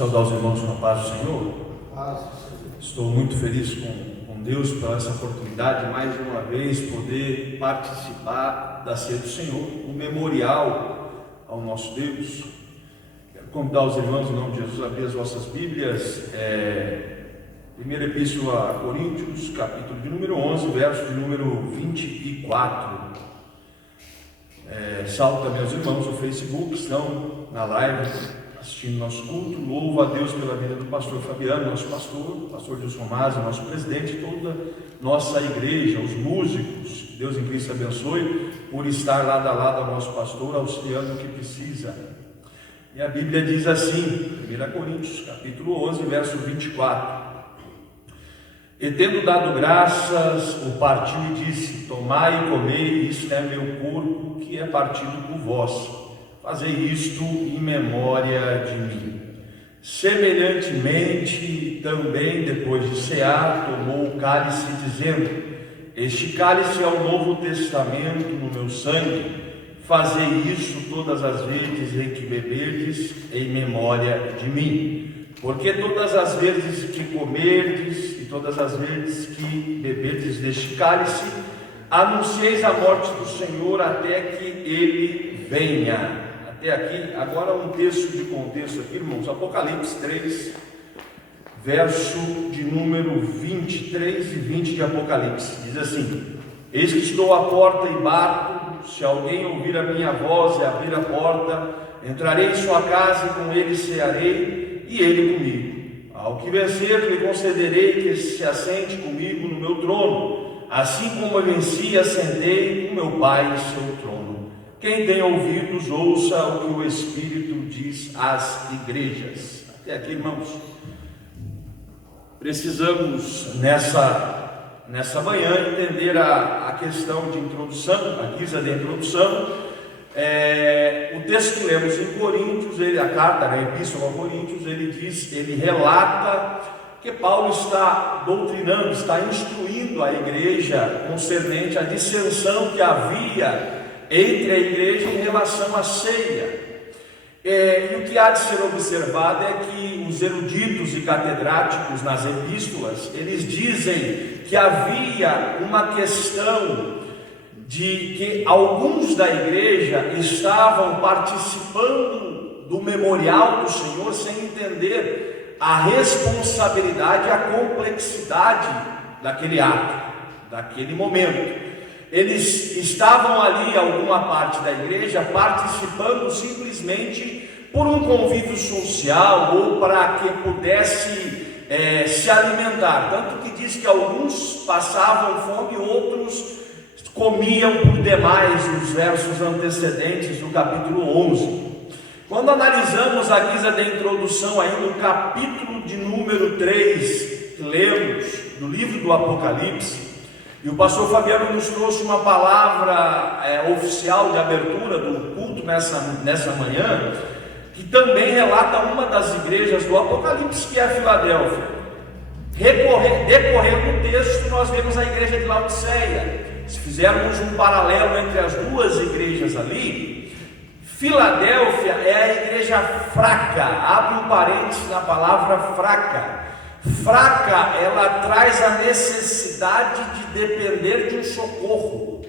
saudar os irmãos com a paz do Senhor. Estou muito feliz com Deus por essa oportunidade de mais uma vez poder participar da ceia do Senhor, um memorial ao nosso Deus. Quero convidar os irmãos, em nome de Jesus, a abrir as vossas Bíblias. Primeira Epístola a Coríntios, capítulo de número 11, verso de número 24. Salve também aos irmãos do Facebook, estão na live assistindo nosso culto. Louvo a Deus pela vida do pastor Fabiano, nosso pastor Gilson Mazzi, nosso presidente, toda nossa igreja, os músicos. Deus em Cristo abençoe por estar lado a lado ao nosso pastor, auxiliando o que precisa. E a Bíblia diz assim, 1 Coríntios, capítulo 11, verso 24. E tendo dado graças, o partiu e disse: tomai e comei, isto é meu corpo, que é partido por vós. Fazei isto em memória de mim. Semelhantemente, também depois de cear, tomou o cálice, dizendo: este cálice é o novo testamento no meu sangue. Fazei isso todas as vezes em que beberdes, em memória de mim. Porque todas as vezes que comerdes e todas as vezes que beberdes deste cálice, anuncieis a morte do Senhor até que Ele venha. Até aqui, agora um texto de contexto aqui, irmãos, Apocalipse 3, verso de número 23 e 20 de Apocalipse, diz assim: eis que estou à porta e bato, se alguém ouvir a minha voz e abrir a porta, entrarei em sua casa e com ele cearei, e ele comigo. Ao que vencer, lhe concederei que se assente comigo no meu trono, assim como eu venci e assentei com meu Pai em seu trono. Quem tem ouvidos, ouça o que o Espírito diz às igrejas. Até aqui, irmãos, precisamos nessa manhã entender a questão de introdução, a guisa de introdução. O texto que lemos em Coríntios, a carta, a Epístola a Coríntios, ele relata que Paulo está doutrinando, está instruindo a igreja concernente à dissensão que havia entre a igreja em relação à ceia. E o que há de ser observado é que os eruditos e catedráticos nas epístolas, eles dizem que havia uma questão de que alguns da igreja estavam participando do memorial do Senhor sem entender a responsabilidade e a complexidade daquele ato, daquele momento. Eles estavam ali, alguma parte da igreja, participando simplesmente por um convívio social ou para que pudesse se alimentar. Tanto que diz que alguns passavam fome, outros comiam por demais, nos versos antecedentes do capítulo 11. Quando analisamos a guisa de introdução ainda o capítulo de número 3, que lemos do livro do Apocalipse, e o pastor Fabiano nos trouxe uma palavra oficial de abertura do culto nessa manhã, que também relata uma das igrejas do Apocalipse, que é a Filadélfia. Decorrendo do texto, nós vemos a igreja de Laodiceia. Se fizermos um paralelo entre as duas igrejas ali, Filadélfia é a igreja fraca. Abre um parênteses na palavra fraca. Fraca, ela traz a necessidade de depender de um socorro.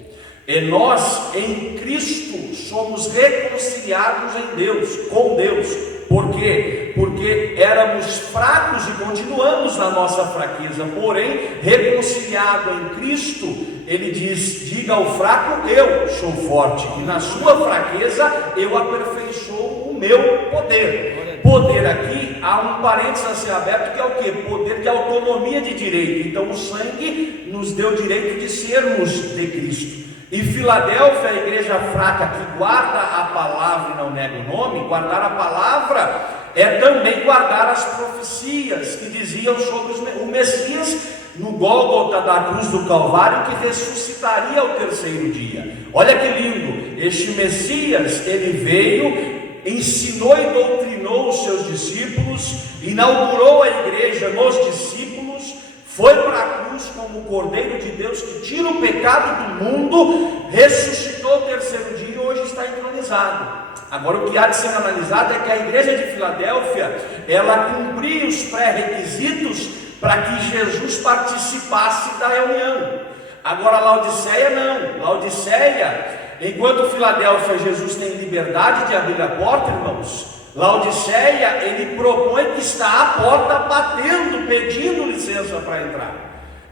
E nós, em Cristo, somos reconciliados em Deus, com Deus. Por quê? Porque éramos fracos e continuamos na nossa fraqueza. Porém, reconciliado em Cristo, ele diz: diga ao fraco, eu sou forte, e na sua fraqueza eu aperfeiçoo o meu poder. Poder aqui, há um parênteses a ser aberto, que é o quê? Poder de autonomia de direito. Então o sangue nos deu o direito de sermos de Cristo. E Filadélfia, a igreja fraca que guarda a palavra e não nega o nome, guardar a palavra é também guardar as profecias que diziam sobre o Messias no Gólgota da cruz do Calvário, que ressuscitaria ao terceiro dia. Olha que lindo, este Messias, ele veio, ensinou e doutrinou os seus discípulos, inaugurou a igreja nos discípulos, foi para a cruz como o Cordeiro de Deus que tira o pecado do mundo, ressuscitou o terceiro dia e hoje está entronizado. Agora, o que há de ser analisado é que a igreja de Filadélfia, ela cumpria os pré-requisitos para que Jesus participasse da reunião. Agora, Laodiceia não. Laodiceia, enquanto Filadélfia, Jesus tem liberdade de abrir a porta, irmãos, Laodiceia, ele propõe que está à porta batendo, pedindo licença para entrar,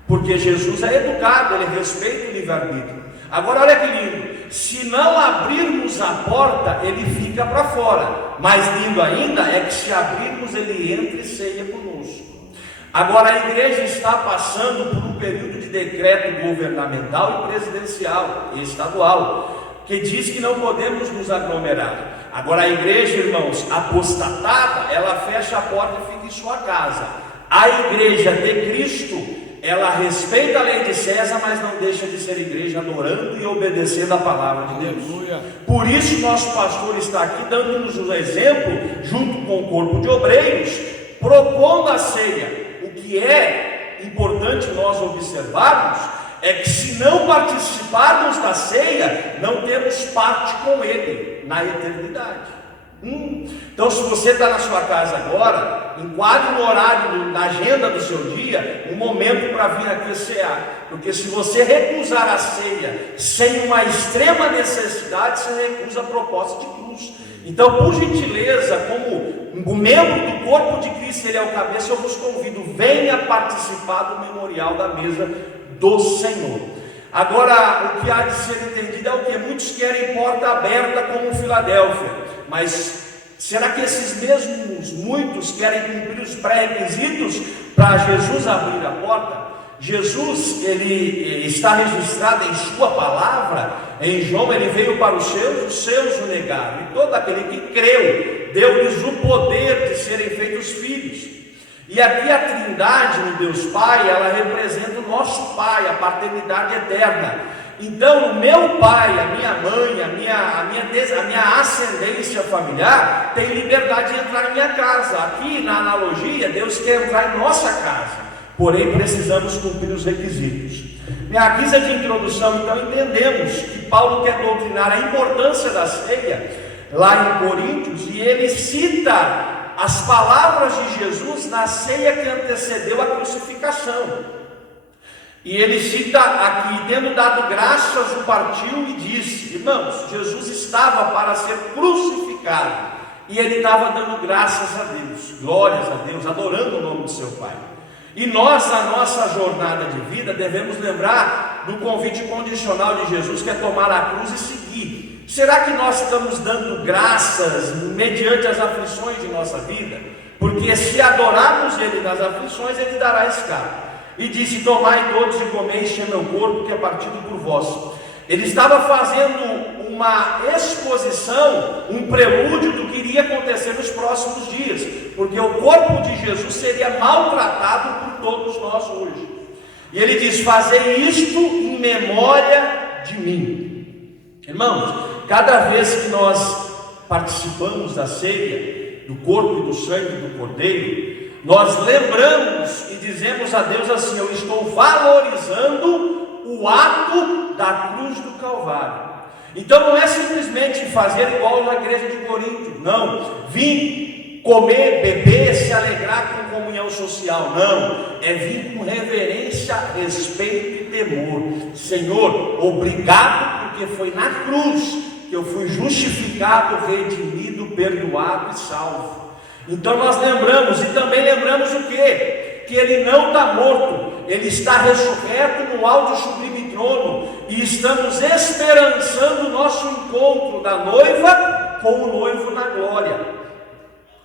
porque Jesus é educado, ele respeita o livre-arbítrio. Agora olha que lindo, se não abrirmos a porta, ele fica para fora. Mais lindo ainda é que se abrirmos, ele entra e ceia conosco. Agora a igreja está passando por um período de decreto governamental e presidencial e estadual, que diz que não podemos nos aglomerar. Agora a igreja, irmãos, apostatada, ela fecha a porta e fica em sua casa. A igreja de Cristo, ela respeita a lei de César, mas não deixa de ser igreja, adorando e obedecendo a palavra de Deus. Aleluia. Por isso nosso pastor está aqui dando-nos um exemplo, junto com o corpo de obreiros, propondo a ceia. O que é importante nós observarmos é que se não participarmos da ceia, não temos parte com ele na eternidade. Então, se você está na sua casa agora, enquadre no horário, na agenda do seu dia, um momento para vir aqui cear, porque se você recusar a ceia sem uma extrema necessidade, você recusa a proposta de cruz. Então, por gentileza, como o membro do corpo de Cristo, ele é o cabeça, eu vos convido, venha participar do memorial da mesa do Senhor. Agora, o que há de ser entendido é o que? Muitos querem porta aberta como Filadélfia, mas será que esses mesmos muitos querem cumprir os pré-requisitos para Jesus abrir a porta? Jesus, ele está registrado em sua palavra, em João, ele veio para os seus o negaram, e todo aquele que creu, deu-lhes o poder de serem feitos filhos. E aqui a Trindade no Deus Pai, ela representa o nosso Pai, a paternidade eterna. Então o meu pai, a minha mãe, a minha ascendência familiar tem liberdade de entrar em minha casa. Aqui na analogia, Deus quer entrar em nossa casa, porém precisamos cumprir os requisitos. Na guisa de introdução, então, entendemos que Paulo quer doutrinar a importância da ceia lá em Coríntios, e ele cita as palavras de Jesus na ceia que antecedeu a crucificação. E ele cita aqui: tendo dado graças, o partiu e disse. Irmãos, Jesus estava para ser crucificado, e ele estava dando graças a Deus, glórias a Deus, adorando o nome do seu Pai. E nós, na nossa jornada de vida, devemos lembrar do convite condicional de Jesus, que é tomar a cruz e seguir. Será que nós estamos dando graças mediante as aflições de nossa vida? Porque se adorarmos Ele nas aflições, Ele dará escape. E disse: tomai todos e comei, este é meu corpo, que é partido por vós. Ele estava fazendo uma exposição, um prelúdio do que iria acontecer nos próximos dias, porque o corpo de Jesus seria maltratado por todos nós hoje. E ele diz: fazei isto em memória de mim. Irmãos, cada vez que nós participamos da ceia, do corpo e do sangue do Cordeiro, nós lembramos e dizemos a Deus assim: eu estou valorizando o ato da cruz do Calvário. Então não é simplesmente fazer igual na igreja de Corinto, não, vir comer, beber, se alegrar com comunhão social, não, é vir com reverência, respeito e temor. Senhor, obrigado, porque foi na cruz que eu fui justificado, redimido, perdoado e salvo. Então nós lembramos, e também lembramos o quê? Que Ele não está morto, Ele está ressurreto no alto e sublime trono, e estamos esperançando o nosso encontro da noiva com o noivo na glória.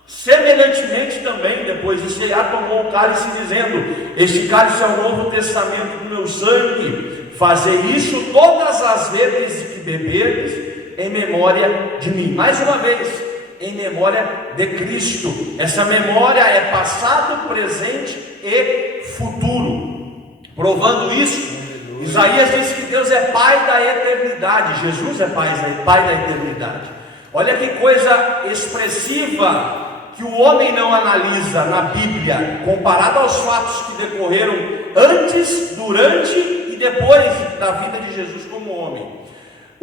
Semelhantemente também, depois de cear, tomou o cálice dizendo: este cálice é o novo testamento do meu sangue, fazei isso todas as vezes que beberdes, em memória de mim. Mais uma vez, em memória de Cristo. Essa memória é passado, presente e futuro. Provando isso, Isaías diz que Deus é Pai da eternidade. Jesus é Pai da eternidade. Olha que coisa expressiva, que o homem não analisa na Bíblia, comparado aos fatos que decorreram antes, durante e depois da vida de Jesus como homem.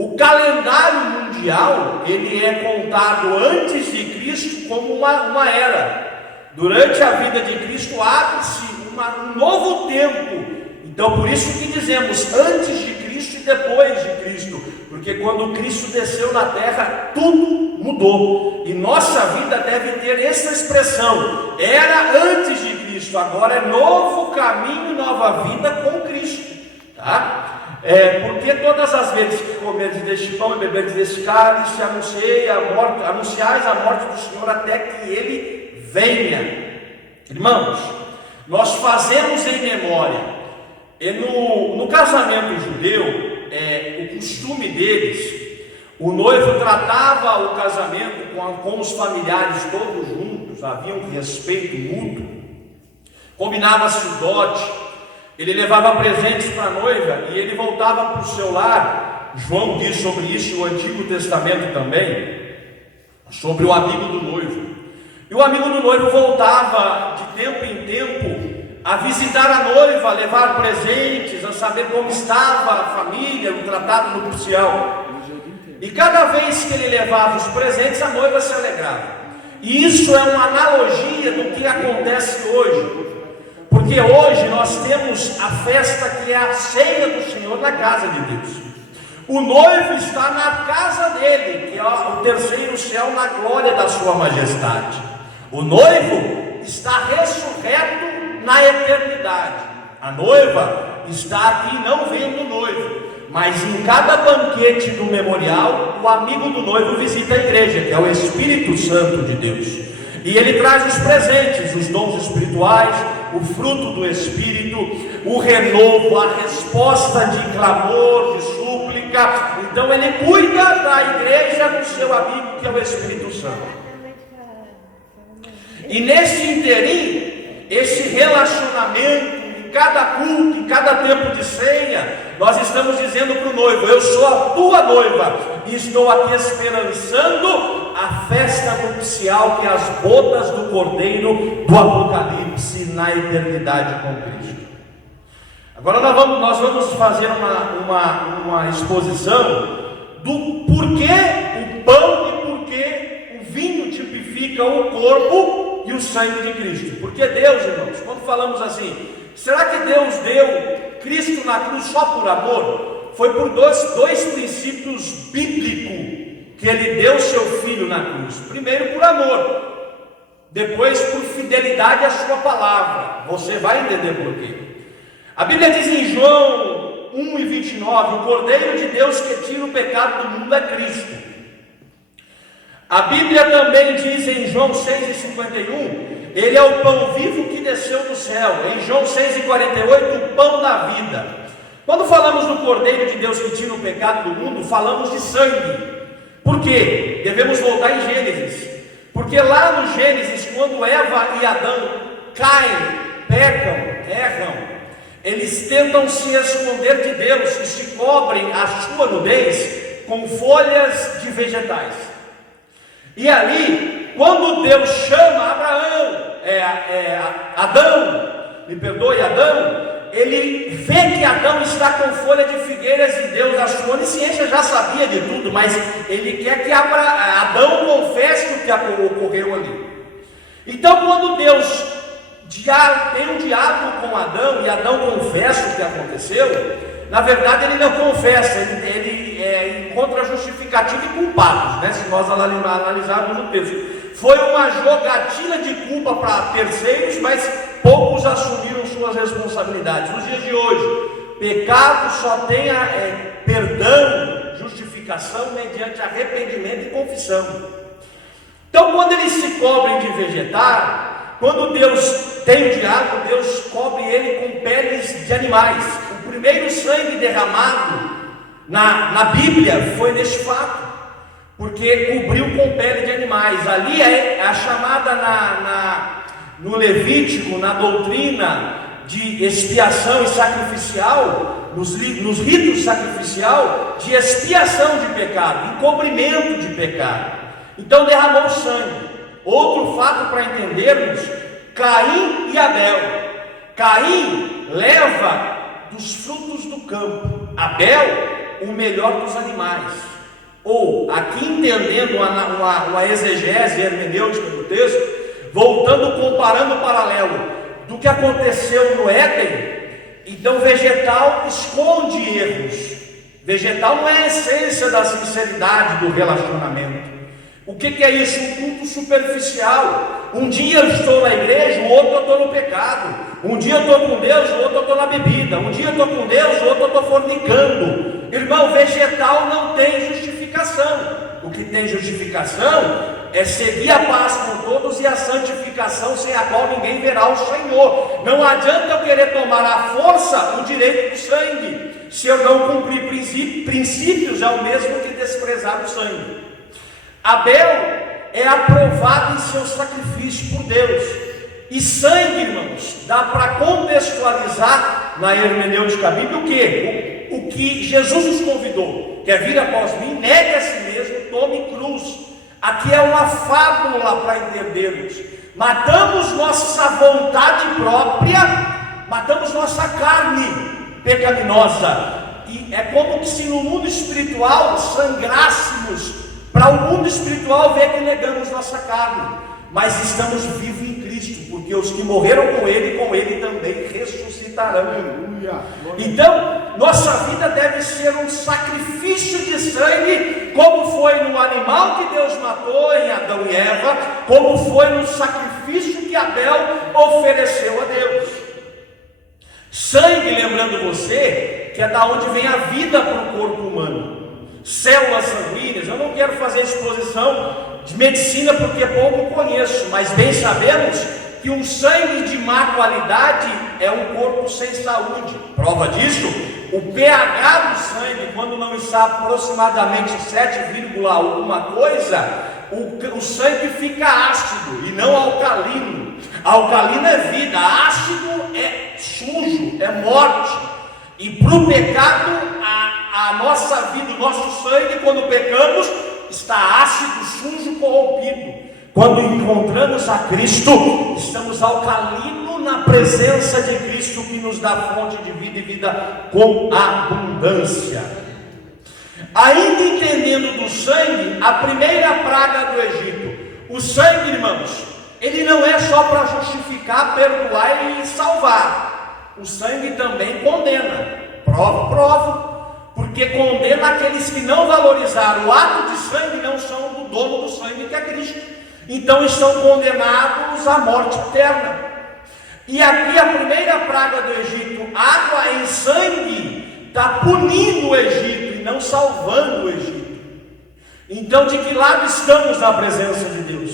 O calendário mundial, ele é contado antes de Cristo como uma era. Durante a vida de Cristo abre-se um novo tempo. Então por isso que dizemos antes de Cristo e depois de Cristo, porque quando Cristo desceu na terra, tudo mudou, e nossa vida deve ter essa expressão: era antes de Cristo, agora é novo caminho, nova vida com Cristo, tá? Porque todas as vezes que comerdes deste pão e beberdes deste cálice, anunciais a morte do Senhor até que Ele venha. Irmãos, nós fazemos em memória. E no casamento judeu, o costume deles, o noivo tratava o casamento com os familiares todos juntos, havia um respeito mútuo, combinava-se o dote, ele levava presentes para a noiva e ele voltava para o seu lar. João diz sobre isso, o Antigo Testamento também, sobre o amigo do noivo. E o amigo do noivo voltava de tempo em tempo a visitar a noiva, a levar presentes, a saber como estava a família, o tratado nupcial. E cada vez que ele levava os presentes, a noiva se alegrava. E isso é uma analogia do que acontece hoje. Porque hoje nós temos a festa que é a ceia do Senhor na casa de Deus. O noivo está na casa dele, que é o terceiro céu, na glória da sua majestade. O noivo está ressurreto na eternidade. A noiva está aqui não vendo o noivo, mas em cada banquete do memorial, o amigo do noivo visita a igreja, que é o Espírito Santo de Deus, e ele traz os presentes, os dons espirituais, o fruto do Espírito, o renovo, a resposta de clamor, de súplica. Então ele cuida da igreja do seu amigo, que é o Espírito Santo. E nesse interim, esse relacionamento, em cada culto, em cada tempo de ceia, nós estamos dizendo para o noivo: eu sou a tua noiva, e estou aqui esperançando a festa nupcial, que é as bodas do Cordeiro do Apocalipse na eternidade com Cristo. Agora nós vamos fazer uma exposição do porquê o pão e porquê o vinho tipifica o corpo e o sangue de Cristo. Porque Deus, irmãos, quando falamos assim, será que Deus deu Cristo na cruz só por amor? Foi por dois princípios bíblicos que Ele deu seu Filho na cruz. Primeiro por amor, depois por fidelidade à sua palavra. Você vai entender por quê. A Bíblia diz em João 1:29, o Cordeiro de Deus que tira o pecado do mundo é Cristo. A Bíblia também diz em João 6:51, Ele é o pão vivo que desceu do céu. Em João 6:48, o pão da vida. Quando falamos do Cordeiro de Deus que tira o pecado do mundo, falamos de sangue. Por quê? Devemos voltar em Gênesis. Porque lá no Gênesis, quando Eva e Adão caem, pecam, erram, eles tentam se esconder de Deus e se cobrem a sua nudez com folhas de vegetais. E ali, quando Deus chama Adão, ele vê que Adão está com folha de figueiras e Deus, a sua onisciência, já sabia de tudo, mas ele quer que Adão confesse o que ocorreu ali. Então, quando Deus tem um diálogo com Adão e Adão confessa o que aconteceu, na verdade ele não confessa, ele encontra justificativa e culpados, né? Se nós analisarmos o texto. Foi uma jogatina de culpa para terceiros, mas poucos assumiram suas responsabilidades. Nos dias de hoje, pecado só tem perdão, justificação mediante arrependimento e confissão. Então, quando eles se cobrem de vegetar, quando Deus tem o diabo, Deus cobre ele com peles de animais. O primeiro sangue derramado na Bíblia foi neste fato, porque cobriu com pele de animais. Ali é a chamada no Levítico, na doutrina de expiação e sacrificial, nos ritos sacrificial, de expiação de pecado, encobrimento de pecado. Então derramou sangue. Outro fato para entendermos: Caim e Abel. Caim leva dos frutos do campo, Abel o melhor dos animais. Ou, aqui entendendo uma exegese hermenêutica do texto, voltando, comparando o paralelo do que aconteceu no Éden. Então, vegetal esconde erros. Vegetal não é a essência da sinceridade do relacionamento. O que é isso? Um culto superficial. Um dia eu estou na igreja, o outro eu estou no pecado. Um dia eu estou com Deus, o outro eu estou na bebida. Um dia eu estou com Deus, o outro eu estou fornicando. Irmão, vegetal não tem justificação. O que tem justificação é seguir a paz com todos e a santificação, sem a qual ninguém verá o Senhor. Não adianta eu querer tomar à força o direito do sangue. Se eu não cumprir princípios, é o mesmo que desprezar o sangue. Abel é aprovado em seu sacrifício por Deus. E sangue, irmãos, dá para contextualizar na hermenêutica bíblica o quê? O que Jesus nos convidou. Quer vir após mim? Negue a si mesmo, tome cruz. Aqui é uma fábula para entendermos. Matamos nossa vontade própria, matamos nossa carne pecaminosa. E é como se no mundo espiritual sangrássemos para o mundo espiritual ver que negamos nossa carne, mas estamos vivos em Cristo, porque os que morreram com Ele também ressuscitarão. Então, nossa vida deve ser um sacrifício de sangue, como foi no animal que Deus matou em Adão e Eva, como foi no sacrifício que Abel ofereceu a Deus. Sangue, lembrando você, que é da onde vem a vida para o corpo humano. Células sanguíneas, eu não quero fazer exposição de medicina porque pouco conheço, mas bem sabemos que um sangue de má qualidade é um corpo sem saúde. Prova disso, o pH do sangue, quando não está aproximadamente 7, alguma coisa, o sangue fica ácido e não alcalino. Alcalino é vida, ácido é sujo, é morte. E para o pecado, a nossa vida, o nosso sangue, quando pecamos, está ácido, sujo, corrompido. Quando encontramos a Cristo, estamos alcalino na presença de Cristo, que nos dá fonte de vida e vida com abundância. Ainda entendendo do sangue, a primeira praga do Egito. O sangue, irmãos, ele não é só para justificar, perdoar e salvar. O sangue também condena. Provo. Porque condena aqueles que não valorizaram o ato de sangue, não são do dono do sangue, que é Cristo. Então estão condenados à morte eterna. E aqui a primeira praga do Egito, água em sangue, está punindo o Egito e não salvando o Egito. Então, de que lado estamos na presença de Deus?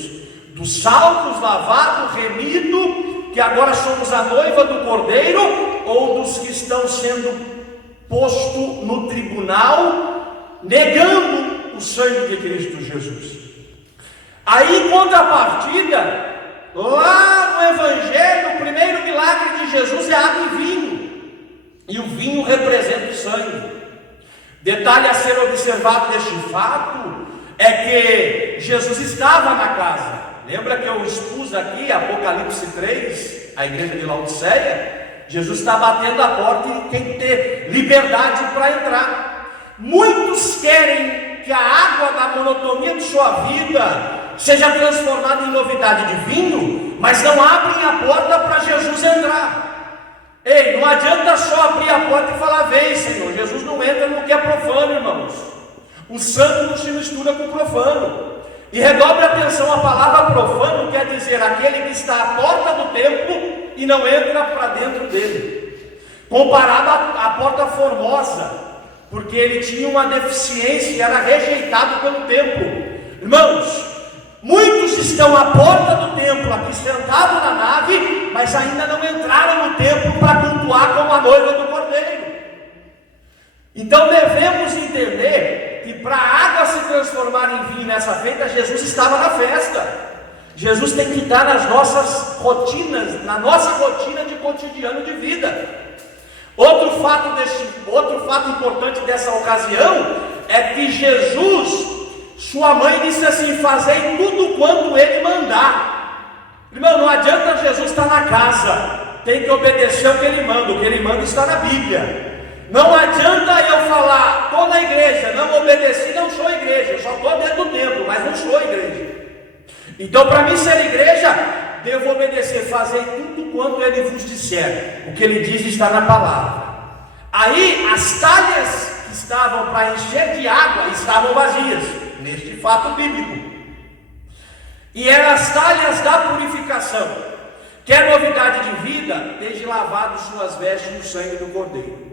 Dos salvos, lavados, remidos, que agora somos a noiva do Cordeiro, ou dos que estão sendo posto no tribunal, negando o sangue de Cristo Jesus? Aí, em contrapartida, lá no Evangelho, o primeiro milagre de Jesus é água e vinho, e o vinho representa o sangue. Detalhe a ser observado deste fato é que Jesus estava na casa. Lembra que eu expus aqui, Apocalipse 3, a igreja de Laodiceia? Jesus está batendo a porta e tem que ter liberdade para entrar. Muitos querem que a água da monotonia de sua vida seja transformada em novidade de vinho, mas não abrem a porta para Jesus entrar. Ei, não adianta só abrir a porta e falar: vem, Senhor. Jesus não entra no que é profano, irmãos. O santo não se mistura com o profano. E redobre atenção, a palavra profano quer dizer aquele que está à porta do templo e não entra para dentro dele, comparado à porta formosa, porque ele tinha uma deficiência e era rejeitado pelo templo. Irmãos, muitos estão à porta do templo, aqui sentados na nave, mas ainda não entraram no templo para cultuar como a noiva do Cordeiro. Então devemos entender que para a água se transformar em vinho nessa feita, Jesus estava na festa. Jesus tem que estar nas nossas rotinas, na nossa rotina de cotidiano de vida. Outro fato importante dessa ocasião é que Jesus, sua mãe disse assim: fazei tudo quanto ele mandar. Irmão, não adianta Jesus estar na casa, tem que obedecer o que ele manda está na Bíblia. Não adianta eu falar, estou na igreja, não obedeci, não sou igreja, eu só estou dentro do templo, mas não sou igreja. Então, para mim ser igreja, devo obedecer, fazer tudo quanto ele vos disser. O que ele diz está na palavra. Aí, as talhas que estavam para encher de água estavam vazias, neste fato bíblico. E eram as talhas da purificação. Quer novidade de vida? Desde lavado suas vestes no sangue do Cordeiro.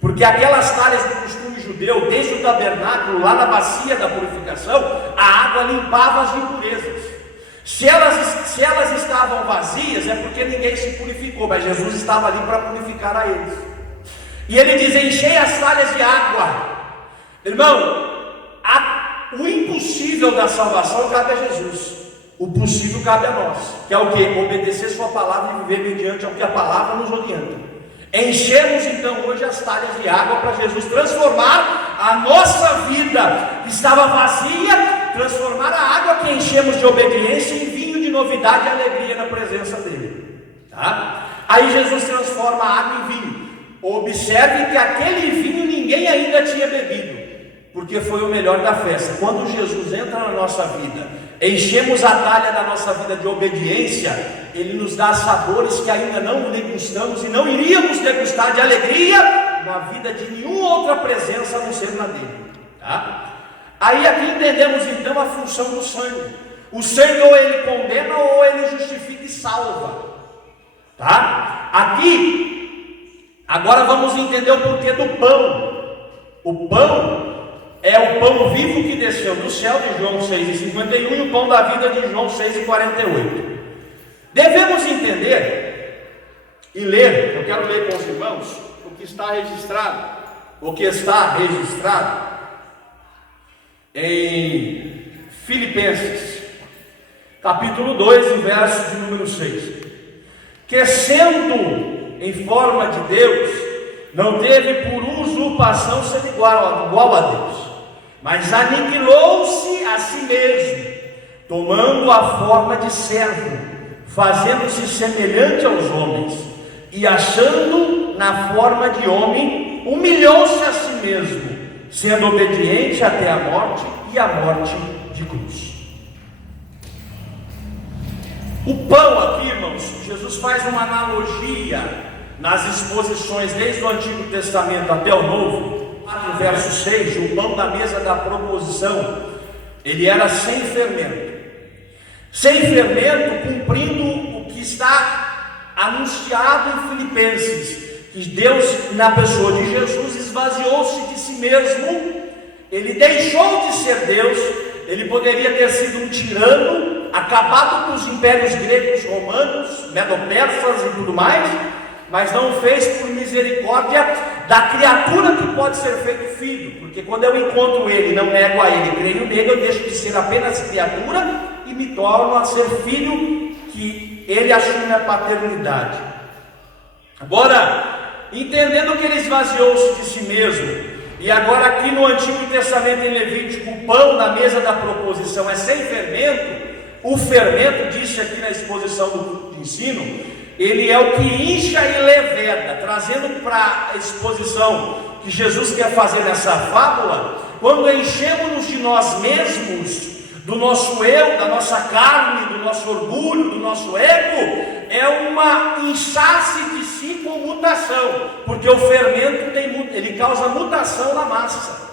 Porque aquelas talhas do costume judeu, desde o tabernáculo, lá na bacia da purificação, a água limpava as impurezas. Se elas estavam vazias, é porque ninguém se purificou, mas Jesus estava ali para purificar a eles. E ele diz: enchei as talhas de água. Irmão, o impossível da salvação cabe a Jesus. O possível cabe a nós, que é o que? Obedecer sua palavra e viver mediante ao que a palavra nos orienta. Enchemos então hoje as talhas de água para Jesus transformar a nossa vida que estava vazia, transformar a água que enchemos de obediência em vinho de novidade e alegria na presença dele. Tá? Aí Jesus transforma a água em vinho. Observe que aquele vinho ninguém ainda tinha bebido, porque foi o melhor da festa. Quando Jesus entra na nossa vida, enchemos a talha da nossa vida de obediência, ele nos dá sabores que ainda não degustamos e não iríamos degustar de alegria na vida de nenhuma outra presença a não ser na dele. Tá? Aí aqui entendemos então a função do sangue. O sangue ou ele condena ou ele justifica e salva. Tá? Aqui, agora vamos entender o porquê do pão. O pão é o pão vivo que desceu do céu, de João 6,51, e o pão da vida de João 6,48. Devemos entender e ler, eu quero ler com os irmãos, o que está registrado em Filipenses, capítulo 2, e verso de número 6. Que sendo em forma de Deus, não teve por usurpação ser igual a Deus, mas aniquilou-se a si mesmo, tomando a forma de servo, fazendo-se semelhante aos homens, e achando na forma de homem, humilhou-se a si mesmo, sendo obediente até a morte, e a morte de cruz. O pão aqui, irmãos, Jesus faz uma analogia nas exposições desde o Antigo Testamento até o Novo. No verso 6, o pão da mesa da proposição, ele era sem fermento. Sem fermento, cumprindo o que está anunciado em Filipenses, que Deus, na pessoa de Jesus, esvaziou-se de si mesmo. Ele deixou de ser Deus. Ele poderia ter sido um tirano, acabado com os impérios gregos, romanos, medo-persas e tudo mais, mas não fez por misericórdia da criatura que pode ser feito filho, porque quando eu encontro ele, não nego a ele, creio nele, eu deixo de ser apenas criatura e me torno a ser filho, que ele assume a paternidade. Agora, entendendo que ele esvaziou-se de si mesmo, e agora aqui no Antigo Testamento em Levítico, o pão na mesa da proposição é sem fermento. O fermento, disse aqui na exposição do ensino, ele é o que incha e leveda, trazendo para a exposição que Jesus quer fazer nessa fábula. Quando enchemos-nos de nós mesmos, do nosso eu, da nossa carne, do nosso orgulho, do nosso ego, é uma inchar-se de si com mutação, porque o fermento ele causa mutação na massa.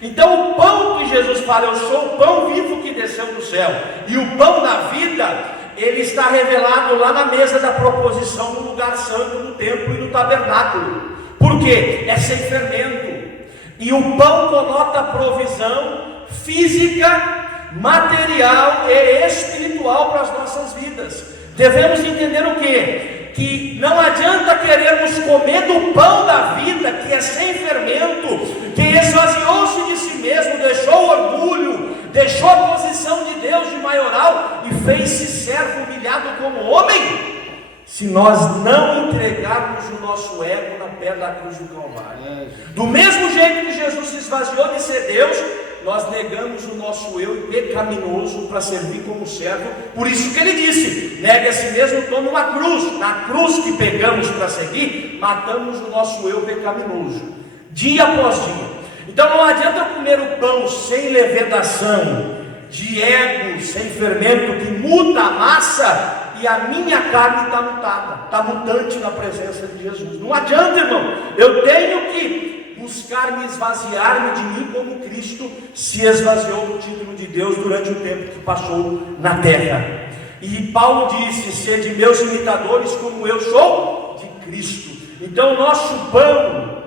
Então o pão que Jesus fala, eu sou o pão vivo que desceu do céu, e o pão da vida, ele está revelado lá na mesa da proposição, no lugar santo, no templo e no tabernáculo. Por quê? É sem fermento. E o pão conota provisão física, material e espiritual para as nossas vidas. Devemos entender o quê? Que não adianta querermos comer do pão da vida, que é sem fermento, que esvaziou-se de si mesmo, deixou o orgulho, deixou a posição de Deus de maioral e fez-se servo humilhado como homem, se nós não entregarmos o nosso ego na pedra da cruz do Calvário. Do mesmo jeito que Jesus se esvaziou de ser Deus, nós negamos o nosso eu pecaminoso para servir como servo. Por isso que ele disse, negue a si mesmo, tome uma cruz. Na cruz que pegamos para seguir, matamos o nosso eu pecaminoso. dia após dia. Então não adianta eu comer o pão sem levedação, de ego, sem fermento, que muda a massa, e a minha carne está mutada, está mutante na presença de Jesus. Não adianta, irmão. Eu tenho que buscar me esvaziar-me de mim como Cristo se esvaziou do título de Deus durante o tempo que passou na terra. E Paulo disse: sede meus imitadores como eu sou de Cristo. Então o nosso pão,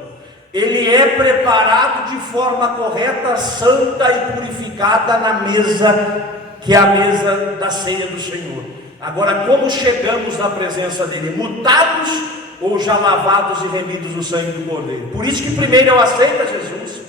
ele é preparado de forma correta, santa e purificada na mesa, que é a mesa da ceia do Senhor. Agora, como chegamos na presença dele? Mutados ou já lavados e remidos no sangue do Cordeiro? Por isso que primeiro eu aceito a Jesus.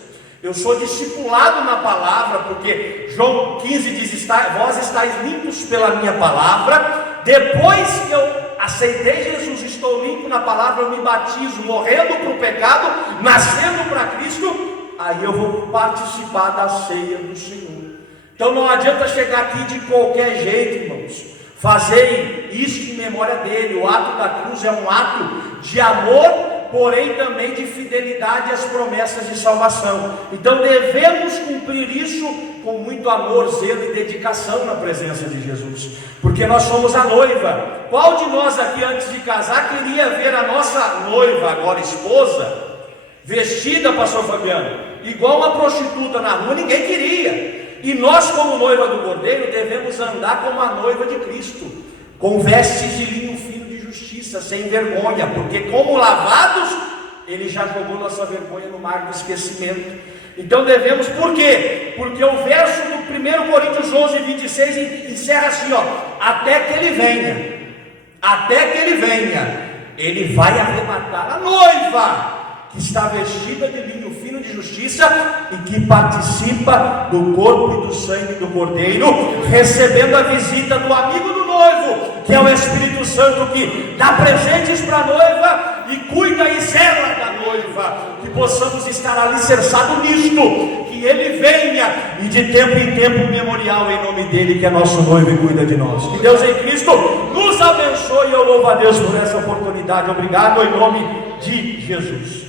Eu sou discipulado na palavra, porque João 15 diz: vós estáis limpos pela minha palavra. Depois que eu aceitei Jesus, estou limpo na palavra, eu me batizo, morrendo para o pecado, nascendo para Cristo, aí eu vou participar da ceia do Senhor. Então não adianta chegar aqui de qualquer jeito, irmãos. Fazei isto em memória dele. O ato da cruz é um ato de amor, porém também de fidelidade às promessas de salvação. Então devemos cumprir isso com muito amor, zelo e dedicação na presença de Jesus, porque nós somos a noiva. Qual de nós aqui antes de casar queria ver a nossa noiva, agora esposa, vestida, pastor Fabiano, igual uma prostituta na rua? Ninguém queria. E nós, como noiva do Cordeiro, devemos andar como a noiva de Cristo, com vestes de linho fino de justiça, sem vergonha, porque como lavados, ele já jogou nossa vergonha no mar do esquecimento. Então devemos, por quê? Porque o verso do 1 Coríntios 11, 26 encerra assim, ó: até que ele venha, ele vai arrebatar a noiva, que está vestida de linho fino de justiça e que participa do corpo e do sangue do Cordeiro, recebendo a visita do amigo do noivo, que é o Espírito Santo, que dá presentes para a noiva e cuida e zela da noiva. Que possamos estar alicerçados nisto, que ele venha e de tempo em tempo memorial em nome dele, que é nosso noivo e cuida de nós. Que Deus em Cristo nos abençoe. Eu louvo a Deus por essa oportunidade. Obrigado em nome de Jesus.